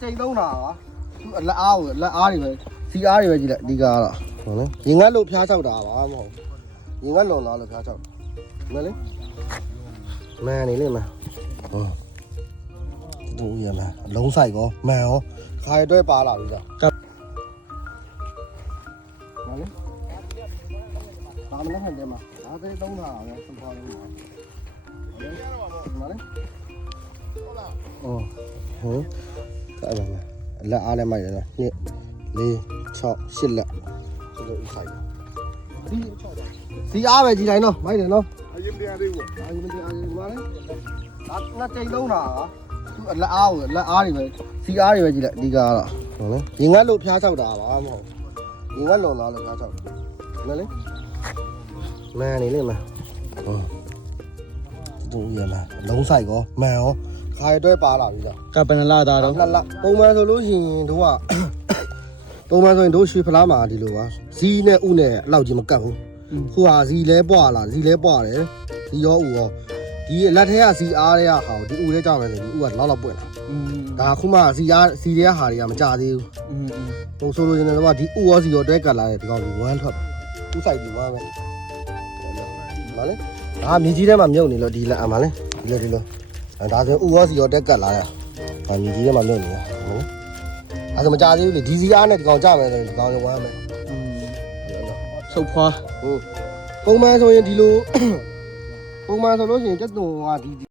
ချိန်သုံးတာပါသူအလက်အားကိုလက်အားတွေပဲစီအားတွေပဲကြည့်လိုက်အဓိကကတော့ဟုတ်နော်ရင်ငတ်လို့ဖျားချောက်တာပါမဟုတ်ရင်ငတ်လုံလာလို့ဖျားချောက်မလဲမန်နေလေမန်ဟုတ်သူရမန်လုံးဆိုင်ကောမန်ရောခါရတွဲပါလာပြီလားကပ်မလဲဘာမလဲဟန်တယ်မှာဒါသေးသုံးတာပဲစပွားလုံးပါမလဲအော်ဟုတ် ကဲ့ပါလက်အားလည်းမိုက်တယ်လား2 4 6 8လက်ဆိုတော့ဥဆိုင်ဒီစီအားပဲကြည်တိုင်းနော်မိုက်တယ်နော်အရင်တရားလေးပေါ့အာဒီမဒီအာဒီမာလေဒါနှစ်ချိန်လုံးတာကသူအလက်အားကိုလက်အားတွေပဲစီအားတွေပဲကြည့်လိုက်အဓိကကတော့ဟုတ်နော်ရင်ငတ်လို့ဖျားချောက်တာပါမဟုတ်ရင်ငတ်လုံလာလို့ဖျားချောက်မလဲမန်နေလေမန်ဟုတ်သူရမန်လုံးဆိုင်ကောမန်ရော ခါရအတွက်ပါလာပြီလားကပနလာသားတော့နှစ်လပုံမှန်ဆိုလို့ရှိရင်တို့ကပုံမှန်ဆိုရင်တို့ရွှေဖလားမှာဒီလိုပါဇီးနဲ့ဥနဲ့အလောက်ကြီးမကတ်ဘူးခုဟာဇီလဲပွားလာဇီလဲပွားတယ်ဇီရောဥရောဒီလက်ထဲကဇီအားတဲ့ဟာကိုဒီဥထဲကြောက်မယ်ဆိုရင်ဥကလောက်လောက်ပွင့်လာဒါခုမှဇီအားဇီတဲ့ဟာတွေကမကြသေးဘူးပုံဆိုလို့ရှိရင်တော့ဒီဥရောဇီရောတွဲကတ်လာတဲ့ဒီကောင်ကိုဝမ်းထွက်ဥဆိုင်ဒီဝမ်းပဲမလဲဒါမြေကြီးထဲမှာမြုပ်နေလို့ဒီလက်အမှလဲဒီလိုဒီလို ဒါဆိုဥရောဇီးရောတွဲကတ်လာတဲ့ဟာမြေကြီးထဲမှာမြုပ်နေတာဟုတ်အဲ့ဒါမကြသေးဘူးလေဒီစီအားနဲ့ဒီကောင်ကြမယ်ဆိုရင်ဒီကောင်ရောဝမ်းမယ်อืมဆုပ်ဖွားဟုတ်ပုံမှန်ဆိုရင်ဒီလိုပုံမှန်ဆိုလို့ရှိရင်တက်တုံကဒီ